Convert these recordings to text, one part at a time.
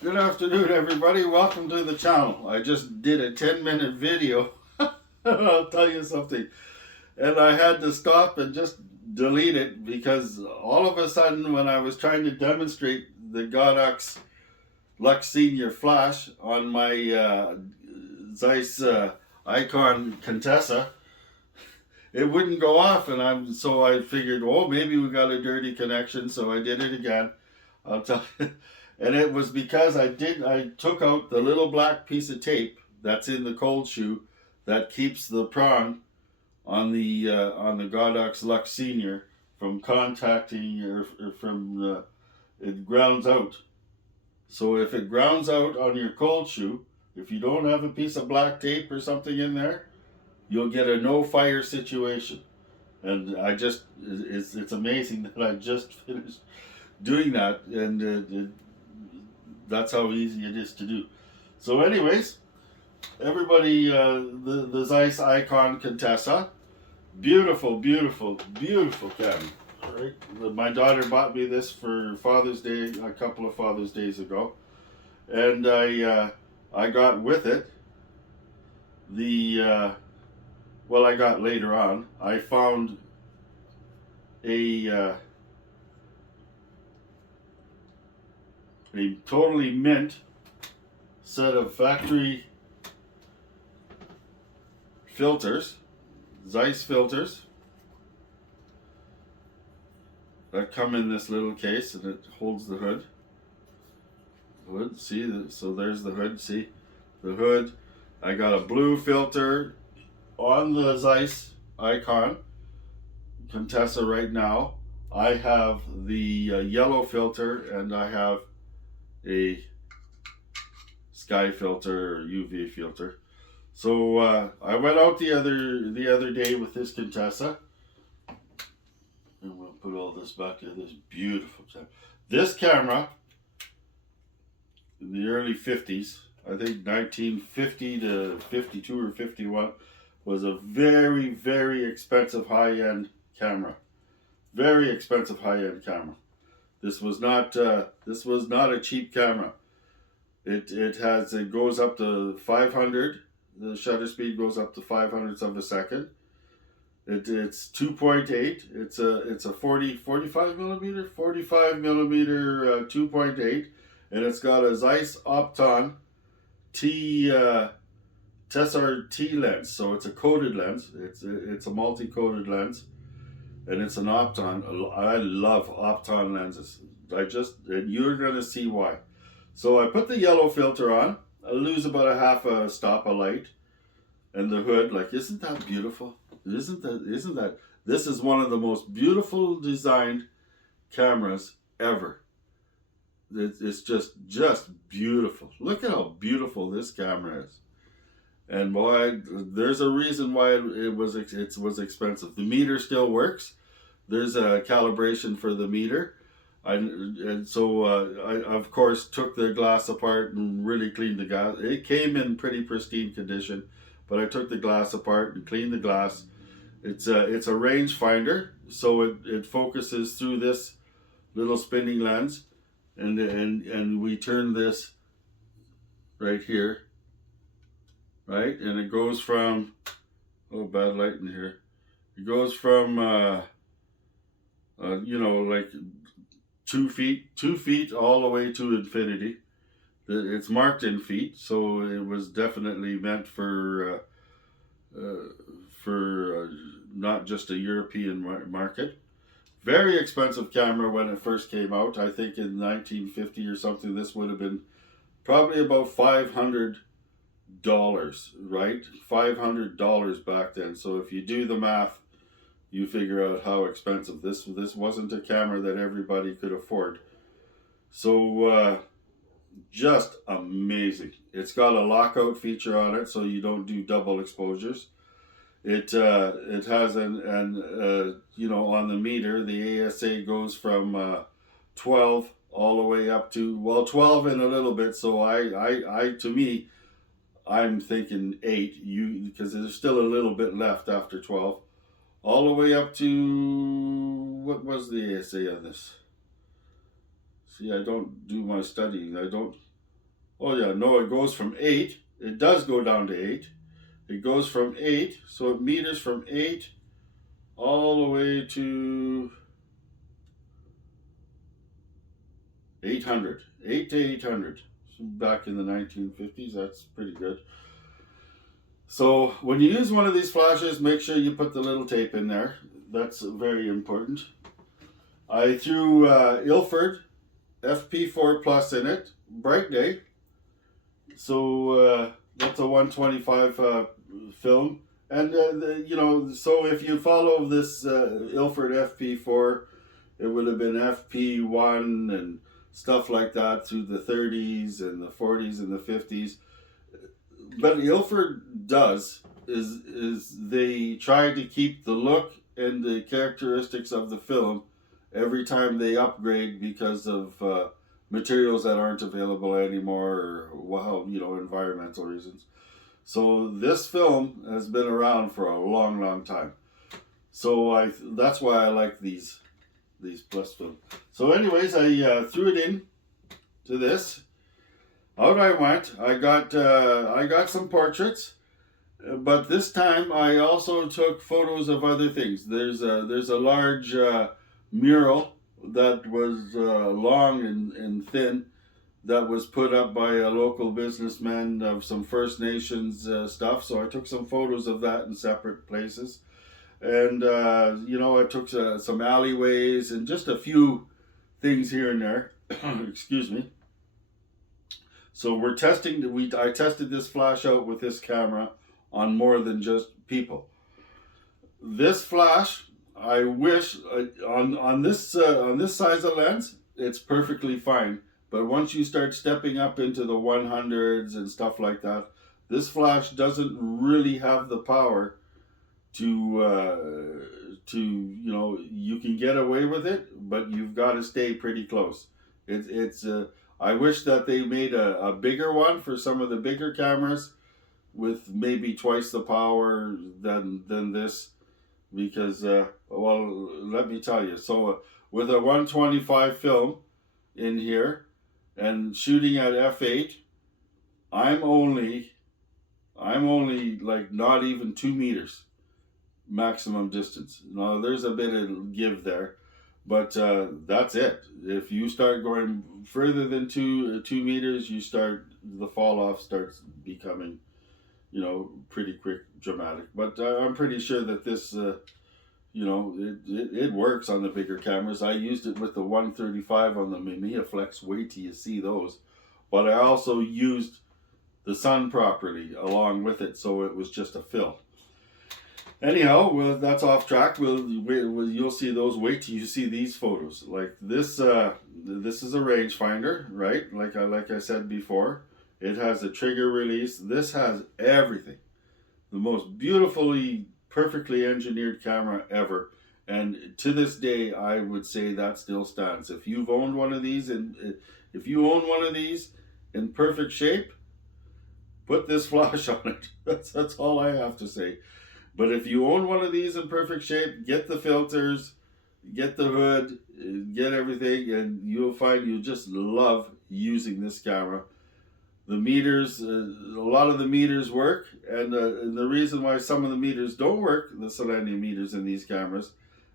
Good afternoon, everybody. Welcome to the channel. I just did a 10-minute video. I'll tell you something. And I had to stop and just delete it because all of a sudden, when I was trying to demonstrate the Godox Lux Senior Flash on my Zeiss Ikon Contessa, it wouldn't go off, and so I figured, oh, maybe we got a dirty connection. So I did it again. I'll tell you. And it was because I took out the little black piece of tape that's in the cold shoe that keeps the prong on the Godox Lux Senior from contacting or from it grounds out. So if it grounds out on your cold shoe, if you don't have a piece of black tape or something in there, you'll get a no fire situation. And it's amazing that I just finished doing that, and that's how easy it is to do. So anyways, everybody, the Zeiss Ikon Contessa, beautiful, beautiful, beautiful camera. Right? My daughter bought me this for Father's Day a couple of Father's Days ago, and I got with it the well, I got later on. I found a totally mint set of factory filters, Zeiss filters, that come in this little case, and it holds the hood. See, so there's the hood. See the hood. I got a blue filter on the Zeiss Ikon Contessa right now. I have the yellow filter, and I have a sky filter or UV filter. So I went out the other day with this Contessa, and we'll put all this back in this beautiful camera. This camera in the early 50s, I think 1950 to 52 or 51, was a very, very expensive high-end camera. Very expensive high-end camera. This was not a cheap camera. It goes up to 500. The shutter speed goes up to 500ths of a second. It's 2.8. It's a 45 millimeter 2.8, and it's got a Zeiss Opton T Tessar T lens. So it's a coated lens. It's a multi-coated lens. And it's an Opton. I love Opton lenses. And you're gonna see why. So I put the yellow filter on. I lose about a half a stop of light, and the hood. Like, isn't that beautiful? Isn't that? This is one of the most beautiful designed cameras ever. It's just beautiful. Look at how beautiful this camera is. And boy, there's a reason why it was expensive. The meter still works. There's a calibration for the meter. I of course took the glass apart and really cleaned the glass. It came in pretty pristine condition, but I took the glass apart and cleaned the glass. It's a rangefinder, so it focuses through this little spinning lens, and we turn this right here, right, and it goes from, oh, bad light in here. It goes from like 2 feet all the way to infinity. It's marked in feet, so it was definitely meant for not just a European market. Very expensive camera when it first came out. I think in 1950 or something, this would have been probably about $500, right? $500 back then. So if you do the math, you figure out how expensive this wasn't a camera that everybody could afford. So just amazing. It's got a lockout feature on it, so you don't do double exposures. It has on the meter, the ASA goes from 12 all the way up to 12 and a little bit. So I'm thinking 8. Because there's still a little bit left after 12. All the way up to, what was the ASA on this? See, I don't do my studying. Oh yeah, no, it goes from 8. It does go down to 8. It goes from 8, so it meters from 8 all the way to 800. 8 to 800. So back in the 1950s, that's pretty good. So when you use one of these flashes, make sure you put the little tape in there. That's very important. I threw Ilford FP4 Plus in it, bright day. So that's a 125 film. And, so if you follow this Ilford FP4, it would have been FP1 and stuff like that through the 30s and the 40s and the 50s. But Ilford does is they try to keep the look and the characteristics of the film every time they upgrade because of materials that aren't available anymore, or well, environmental reasons. So this film has been around for a long, long time. So that's why I like these plus film. So anyways, I threw it in to this. Out I went. I got some portraits, but this time I also took photos of other things. There's a large mural that was long and thin that was put up by a local businessman of some First Nations stuff. So I took some photos of that in separate places, and I took some alleyways and just a few things here and there. Excuse me. So we're testing. I tested this flash out with this camera on more than just people. This flash, I wish on this size of lens, it's perfectly fine. But once you start stepping up into the 100s and stuff like that, this flash doesn't really have the power to you can get away with it, but you've got to stay pretty close. It's I wish that they made a bigger one for some of the bigger cameras with maybe twice the power than this, because well, let me tell you. So with a 125 film in here and shooting at f8, I'm only like not even 2 meters maximum distance. Now there's a bit of give there, but that's it. If you start going further than two meters, the fall off starts becoming, pretty quick, dramatic. But I'm pretty sure that this, it works on the bigger cameras. I used it with the 135 on the Mamiya Flex. Wait till you see those. But I also used the sun properly along with it, so it was just a fill. Anyhow, well, that's off track. You'll see those. Wait till you see these photos. Like this, this is a rangefinder, right? Like I said before, it has a trigger release. This has everything. The most beautifully, perfectly engineered camera ever. And to this day, I would say that still stands. If you've owned one of these, and if you own one of these in perfect shape, put this flash on it. That's all I have to say. But if you own one of these in perfect shape, get the filters, get the hood, get everything, and you'll find you just love using this camera. The meters, a lot of the meters work, and the reason why some of the meters don't work, the selenium meters in these cameras,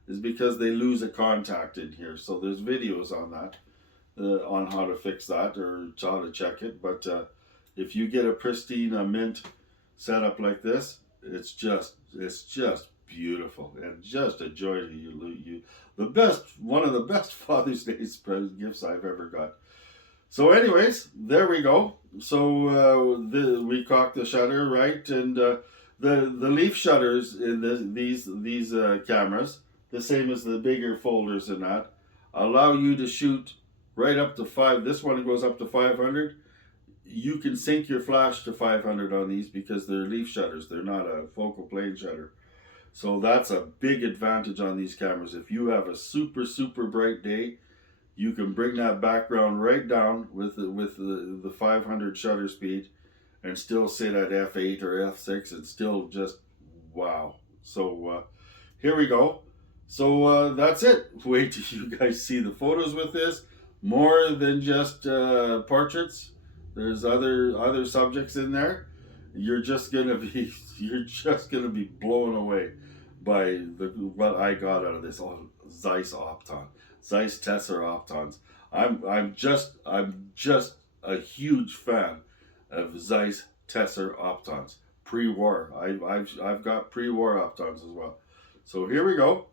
is because they lose a contact in here. So there's videos on that, on how to fix that or how to check it. But if you get a pristine mint setup like this, it's just beautiful and just a joy to you. One of the best Father's Day gifts I've ever got. So anyways, there we go. So we cocked the shutter, right? And the leaf shutters in these cameras, the same as the bigger folders in that, allow you to shoot right up to 5. This one goes up to 500. You can sync your flash to 500 on these because they're leaf shutters. They're not a focal plane shutter. So that's a big advantage on these cameras. If you have a super, super bright day, you can bring that background right down with the 500 shutter speed and still sit at f8 or f6 and still just wow. So here we go. So that's it. Wait till you guys see the photos with this. More than just portraits. There's other subjects in there. You're just gonna be blown away by what I got out of this Zeiss Opton, Zeiss Tessar Optons. I'm just a huge fan of Zeiss Tessar Optons. Pre-war, I've got pre-war Optons as well. So here we go.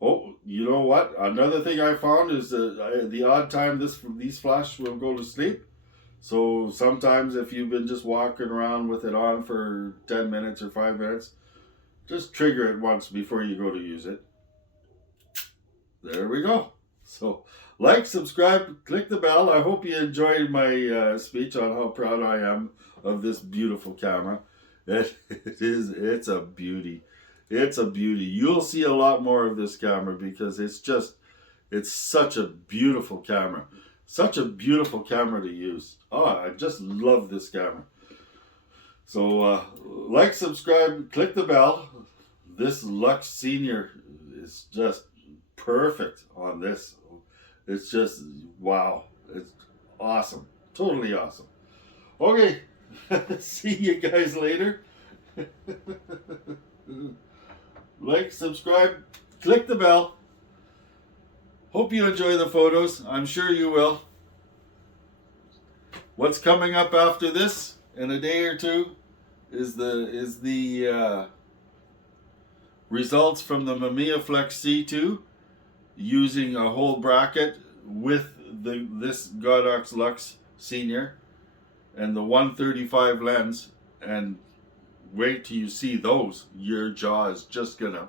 Oh, you know what? Another thing I found is the odd time these flash will go to sleep. So sometimes if you've been just walking around with it on for 10 minutes or 5 minutes, just trigger it once before you go to use it. There we go. So like, subscribe, click the bell. I hope you enjoyed my speech on how proud I am of this beautiful camera. It's a beauty. It's a beauty. You'll see a lot more of this camera because it's such a beautiful camera. Such a beautiful camera to use. Oh, I just love this camera. So like, subscribe, click the bell. This Lux Senior is just perfect on this. It's just, wow. It's awesome. Totally awesome. Okay. See you guys later. Like, subscribe, click the bell. Hope you enjoy the photos. I'm sure you will. What's coming up after this in a day or two is the results from the Mamiya Flex C2 using a whole bracket with this Godox Lux Senior and the 135 lens. And wait till you see those. Your jaw is just gonna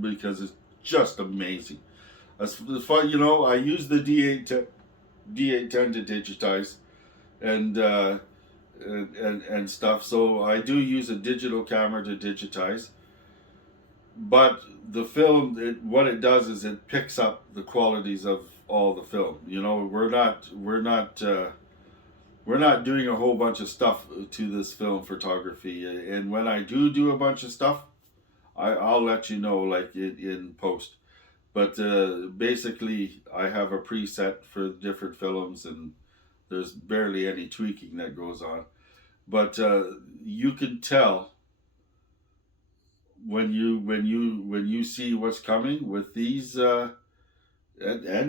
because it's just amazing. As fun, you know, I use the D810 to digitize and stuff. So I do use a digital camera to digitize. But the film, what it does is it picks up the qualities of all the film. You know, we're not doing a whole bunch of stuff to this film photography. And when I do a bunch of stuff, I'll let you know, like in post. But basically, I have a preset for different films, and there's barely any tweaking that goes on. But you can tell when you see what's coming with these and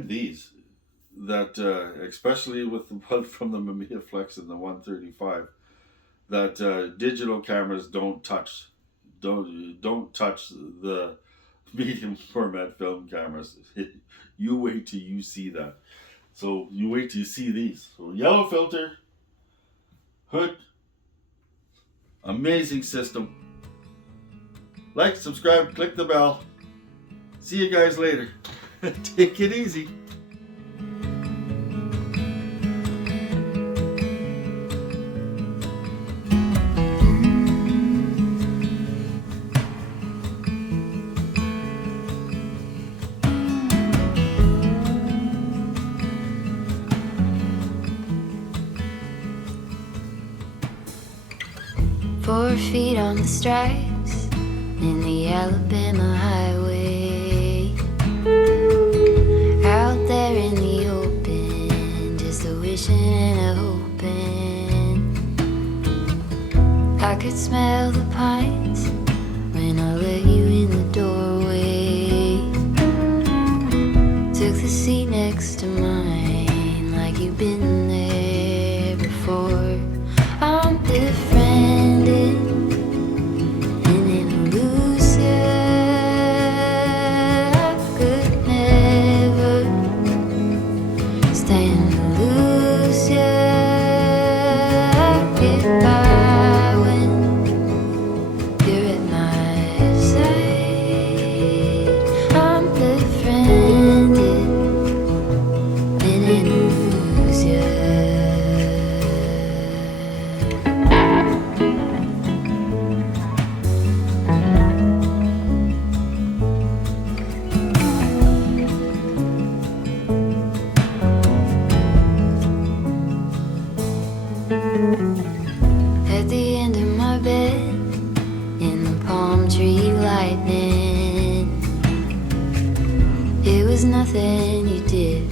these, that especially with the one from the Mamiya Flex and the 135, that digital cameras don't touch the medium format film cameras. You wait till you see that. So you wait till you see these. So yellow filter, hood, amazing system. Like, subscribe, click the bell. See you guys later. Take it easy. Four feet on the stripes in the Alabama highway, out there in the open, just a wishing and a hoping. I could smell the pines when I let you in the doorway. Took the seat next to mine like you've been there before. I'm befriended in an illusion. I could never stand to lose you. I get by when you're at my side. I'm befriended in an illusion. At the end of my bed, in the palm tree lightning, it was nothing you did,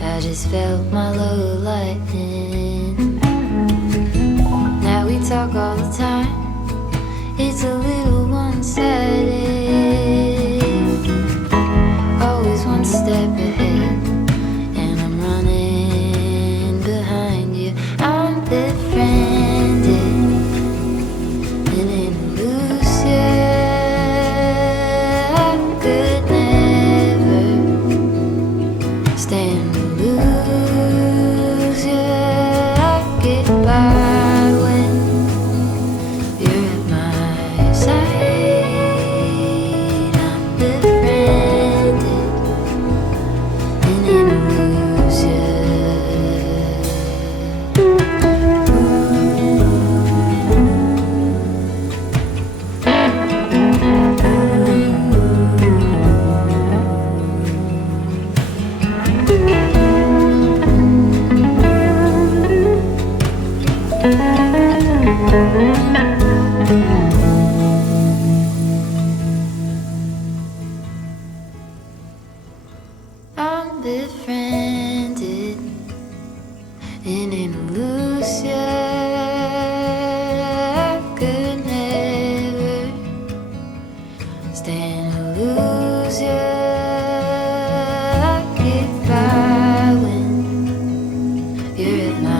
I just felt my low light I'm befriended in an illusion. I could never stand to lose you. I get by when you're at my